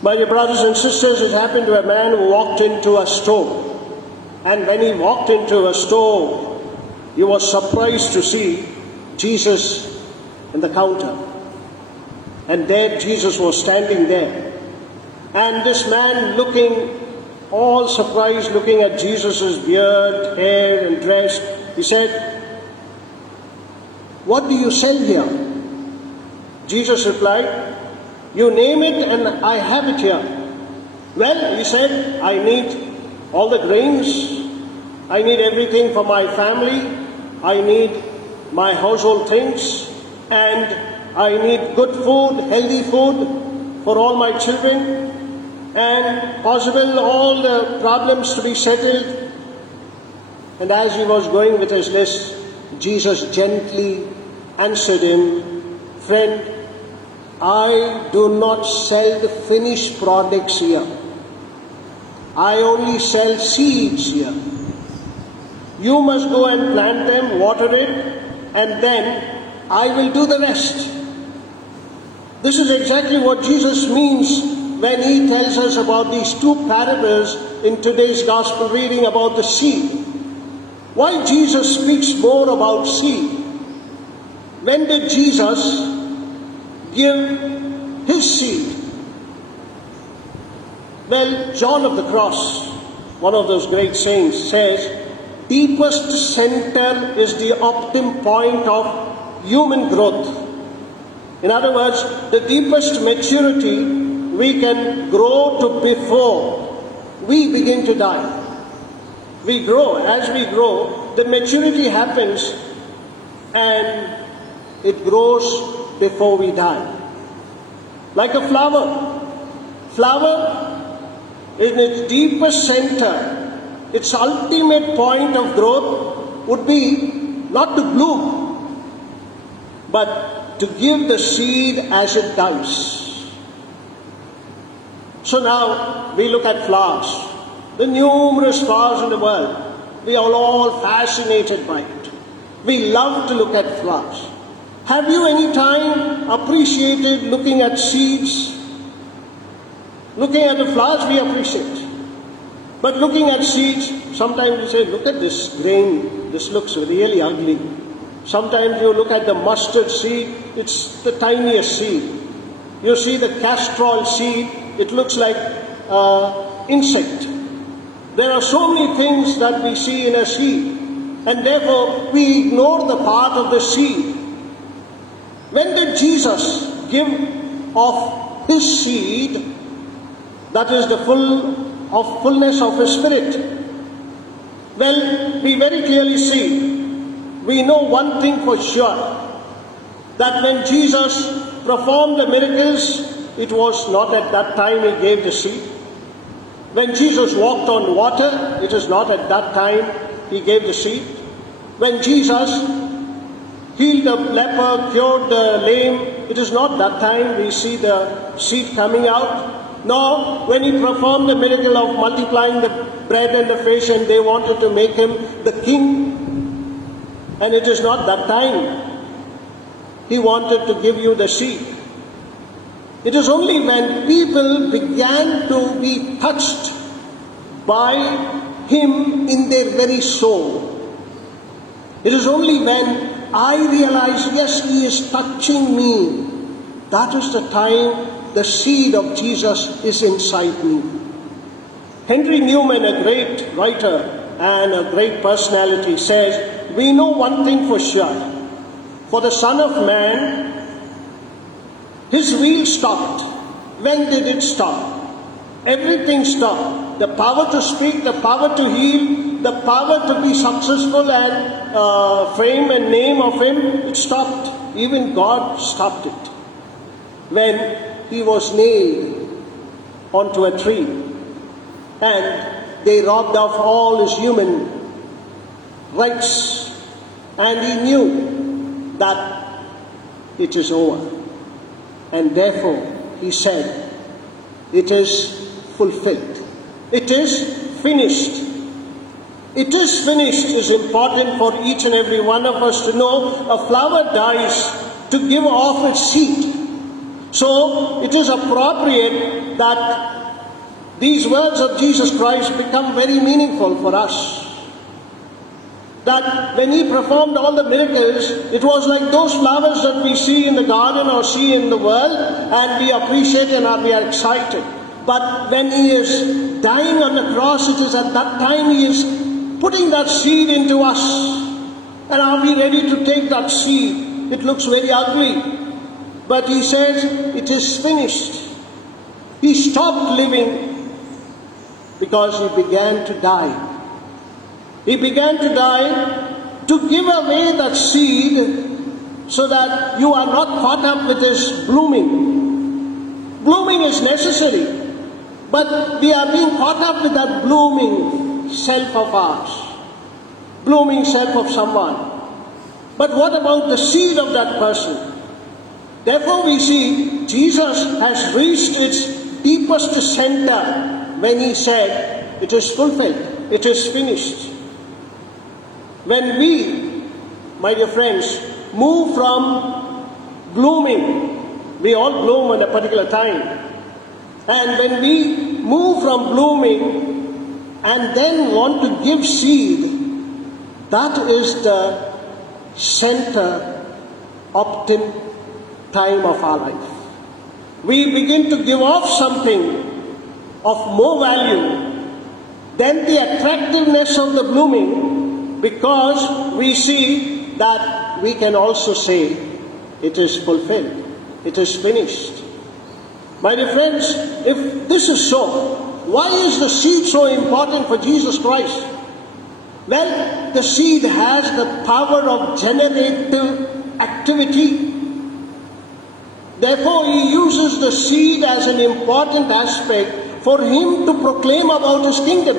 My dear brothers and sisters, it happened to a man who walked into a store. And when he walked into a store, he was surprised to see Jesus in the counter. And there Jesus was standing there. And this man, looking all surprised, looking at Jesus' beard, hair and dress, he said, "What do you sell here?" Jesus replied, "You name it and I have it here." "Well," he said, "I need all the grains, I need everything for my family, I need my household things, and I need good food, healthy food for all my children, and possible all the problems to be settled." And as he was going with his list, Jesus gently answered him, "Friend, I do not sell the finished products here. I only sell seeds here. You must go and plant them, water it, and then I will do the rest." This is exactly what Jesus means when he tells us about these two parables in today's gospel reading about the seed. Why Jesus speaks more about seed? When did Jesus give his seed? Well, John of the Cross, one of those great saints, says, deepest center is the optimum point of human growth. In other words, the deepest maturity we can grow to before we begin to die. We grow. As we grow, the maturity happens and it grows before we die. Like a flower. Flower, in its deepest center, its ultimate point of growth would be not to bloom, but to give the seed as it dies. So now we look at flowers, the numerous flowers in the world. We are all fascinated by it. We love to look at flowers. Have you any time appreciated looking at seeds? Looking at the flowers we appreciate. But looking at seeds, sometimes you say, look at this grain, this looks really ugly. Sometimes you look at the mustard seed, it's the tiniest seed. You see the castrol seed, it looks like insect. There are so many things that we see in a seed, and therefore we ignore the part of the seed. When did Jesus give of his seed, that is the fullness of his Spirit? Well, we very clearly see, we know one thing for sure, that when Jesus performed the miracles, it was not at that time he gave the seed. When Jesus walked on water, it is not at that time he gave the seed. When Jesus healed the leper, cured the lame, it is not that time we see the seed coming out. Nor when he performed the miracle of multiplying the bread and the fish and they wanted to make him the king. And it is not that time he wanted to give you the seed. It is only when people began to be touched by him in their very soul. It is only when I realize, yes, he is touching me. That is the time the seed of Jesus is inside me. Henry Newman, a great writer and a great personality, says, we know one thing for sure. For the Son of Man, his wheel stopped. When did it stop? Everything stopped. The power to speak, the power to heal, the power to be successful and fame and name of him, it stopped. Even God stopped it. When he was nailed onto a tree and they robbed off all his human rights, and he knew that it is over. And therefore he said, it is fulfilled. It is finished. It is finished is important for each and every one of us to know. A flower dies to give off its seed. So it is appropriate that these words of Jesus Christ become very meaningful for us. That when he performed all the miracles, it was like those flowers that we see in the garden or see in the world, and we appreciate and we are excited. But when he is dying on the cross, it is at that time he is putting that seed into us. And are we ready to take that seed? It looks very ugly. But he says, it is finished. He stopped living because he began to die. He began to die to give away that seed so that you are not caught up with his blooming. Blooming is necessary, but we are being caught up with that blooming self of ours, blooming self of someone. But what about the seed of that person? Therefore we see Jesus has reached its deepest center when he said, it is fulfilled, it is finished. When we, my dear friends, move from blooming, we all bloom at a particular time. And when we move from blooming and then want to give seed, that is the center optim time of our life. We begin to give off something of more value than the attractiveness of the blooming, because we see that we can also say, it is fulfilled, it is finished. My dear friends, if this is so, why is the seed so important for Jesus Christ? Well, the seed has the power of generative activity. Therefore, he uses the seed as an important aspect for him to proclaim about his kingdom.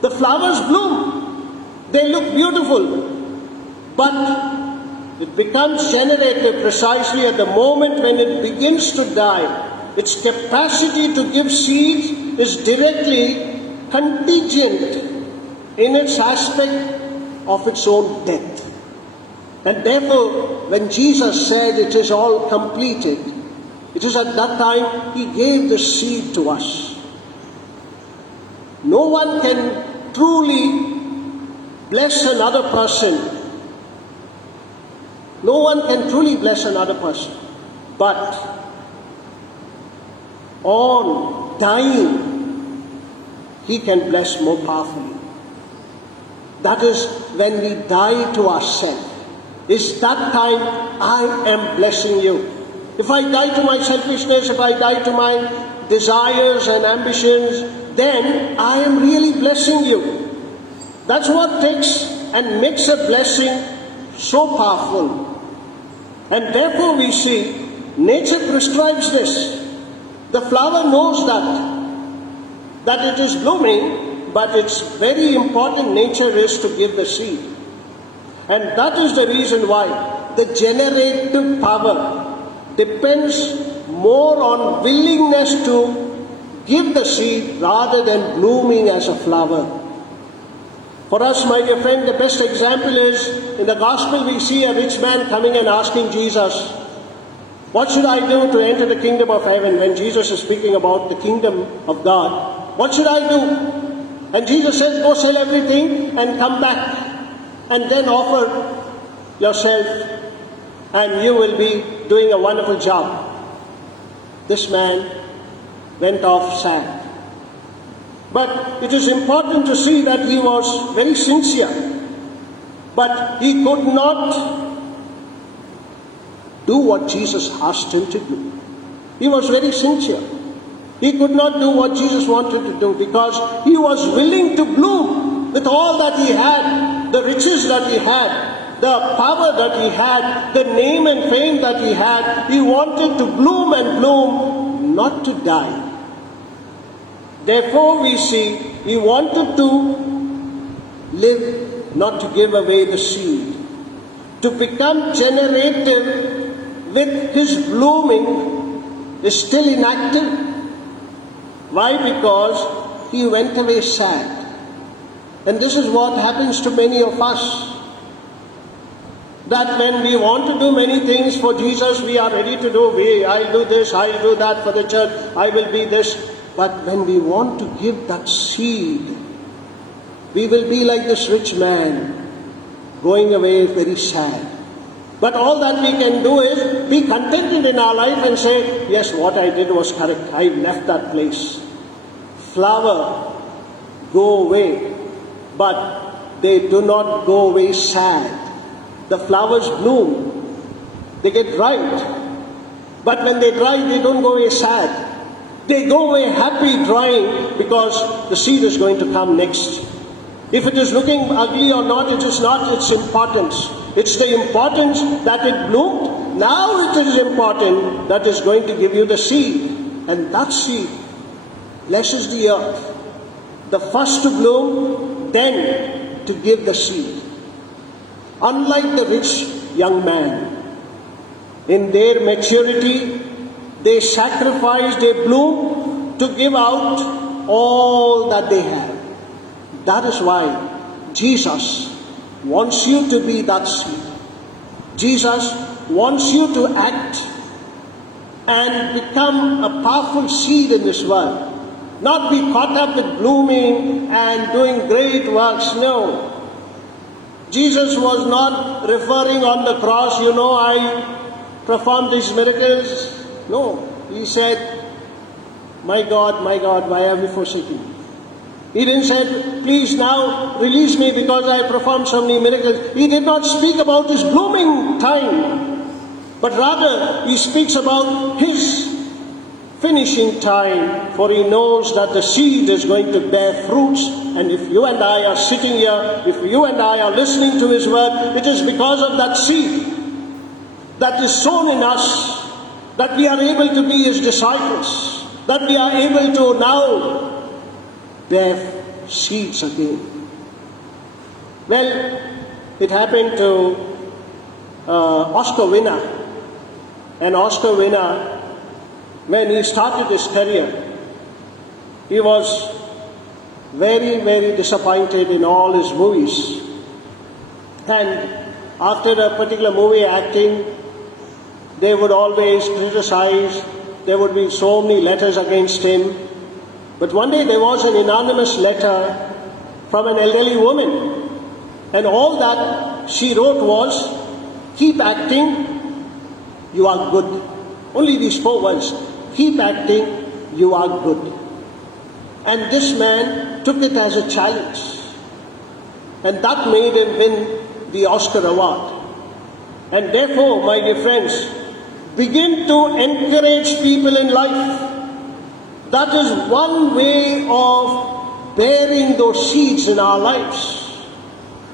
The flowers bloom. They look beautiful, but it becomes generative precisely at the moment when it begins to die. Its capacity to give seed is directly contingent in its aspect of its own death. And therefore, when Jesus said it is all completed, it is at that time he gave the seed to us. No one can truly bless another person. No one can truly bless another person. But on dying, he can bless more powerfully. That is when we die to ourselves. Is that time I am blessing you. If I die to my selfishness, if I die to my desires and ambitions, then I am really blessing you. That's what takes and makes a blessing so powerful. And therefore we see nature prescribes this. The flower knows that it is blooming, but its very important nature is to give the seed. And that is the reason why the generative power depends more on willingness to give the seed rather than blooming as a flower. For us, my dear friend, the best example is in the gospel we see a rich man coming and asking Jesus, what should I do to enter the kingdom of heaven? When Jesus is speaking about the kingdom of God, what should I do? And Jesus says, go sell everything and come back and then offer yourself and you will be doing a wonderful job. This man went off sad. But it is important to see that he was very sincere. But he could not do what Jesus asked him to do. He was very sincere. He could not do what Jesus wanted to do because he was willing to bloom with all that he had, the riches that he had, the power that he had, the name and fame that he had. He wanted to bloom and bloom, not to die. Therefore we see he wanted to live, not to give away the seed. To become generative with his blooming is still inactive. Why? Because he went away sad. And this is what happens to many of us. That when we want to do many things for Jesus, we are ready to do. I'll do this, I'll do that for the church, I will be this. But when we want to give that seed, we will be like this rich man, going away very sad. But all that we can do is be contented in our life and say, yes, what I did was correct. I left that place. Flower go away, but they do not go away sad. The flowers bloom, they get dried. But when they dry, they don't go away sad. They go away happy drying because the seed is going to come next. If it is looking ugly or not, it is not its importance. It's the importance that it bloomed. Now it is important that is going to give you the seed. And that seed blesses the earth. The first to bloom, then to give the seed. Unlike the rich young man, in their maturity, they sacrifice, they bloom to give out all that they have. That is why Jesus wants you to be that seed. Jesus wants you to act and become a powerful seed in this world. Not be caught up with blooming and doing great works. No. Jesus was not referring on the cross, I performed these miracles. No. He said, my God, why have you forsaken me? He didn't say, please now release me because I performed so many miracles. He did not speak about his blooming time, but rather he speaks about his finishing time, for he knows that the seed is going to bear fruits. And if you and I are sitting here, if you and I are listening to his word, it is because of that seed that is sown in us that we are able to be his disciples, that we are able to now bear seeds again. Well, it happened to Oscar winner. An Oscar winner, when he started his career, he was very, very disappointed in all his movies. And after a particular movie acting, they would always criticize. There would be so many letters against him. But one day there was an anonymous letter from an elderly woman. And all that she wrote was, keep acting, you are good. Only these 4 words. Keep acting, you are good. And this man took it as a challenge. And that made him win the Oscar award. And therefore, my dear friends, begin to encourage people in life. That is one way of bearing those seeds in our lives.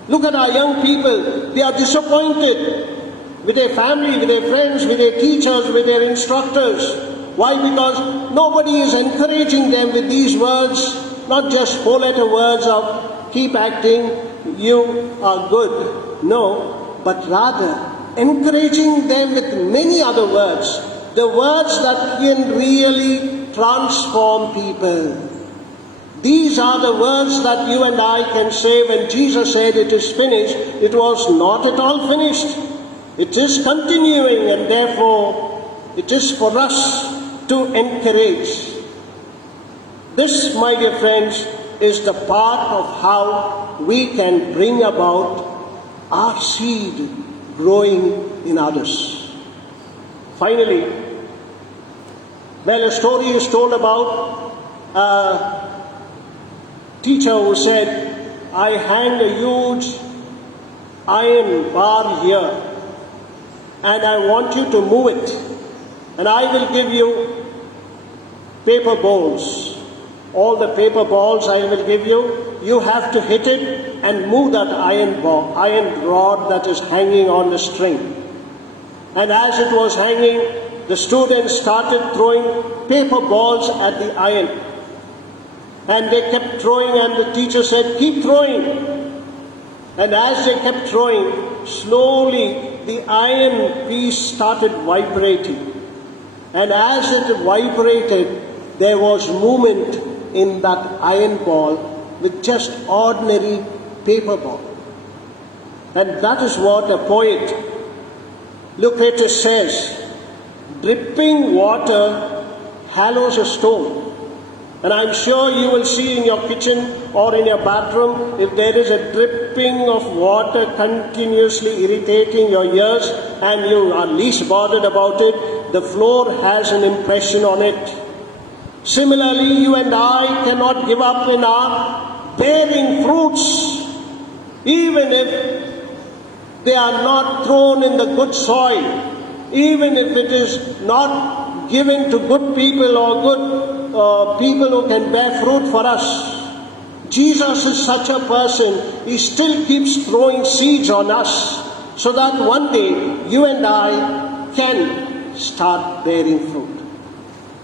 Look at our young people. They are disappointed with their family, with their friends, with their teachers, with their instructors. Why? Because nobody is encouraging them with these words, not just 4-letter words of keep acting, you are good. No, but rather encouraging them with many other words. The words that can really transform people. These are the words that you and I can say when Jesus said it is finished. It was not at all finished. It is continuing, and therefore it is for us to encourage. This, my dear friends, is the part of how we can bring about our seed growing in others. Finally, well, a story is told about a teacher who said, I hang a huge iron bar here and I want you to move it, and I will give you paper balls. All the paper balls I will give you, you have to hit it and move that iron rod that is hanging on the string. And as it was hanging, the students started throwing paper balls at the iron. And they kept throwing, and the teacher said, keep throwing. And as they kept throwing, slowly the iron piece started vibrating. And as it vibrated, there was movement in that iron ball with just ordinary paper ball. And that is what a poet, Lucretius, says. Dripping water hallows a stone. And I'm sure you will see in your kitchen or in your bathroom, if there is a dripping of water continuously irritating your ears and you are least bothered about it, the floor has an impression on it. Similarly, you and I cannot give up in our bearing fruits, even if they are not thrown in the good soil, even if it is not given to good people or good people who can bear fruit for us. Jesus is such a person. He still keeps throwing seeds on us so that one day you and I can start bearing fruit.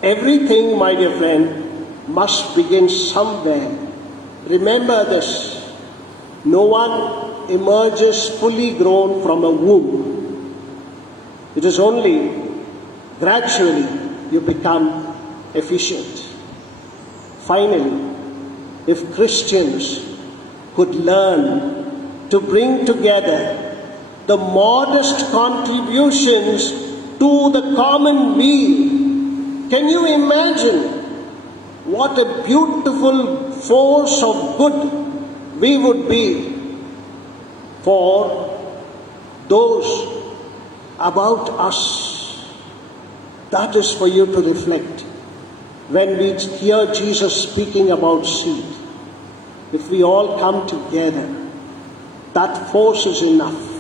Everything, my dear friend, must begin somewhere. Remember this. No one emerges fully grown from a womb. It is only gradually you become efficient. Finally, if Christians could learn to bring together the modest contributions to the common weal, can you imagine what a beautiful force of good we would be for those about us? That is for you to reflect. When we hear Jesus speaking about seed, if we all come together, that force is enough.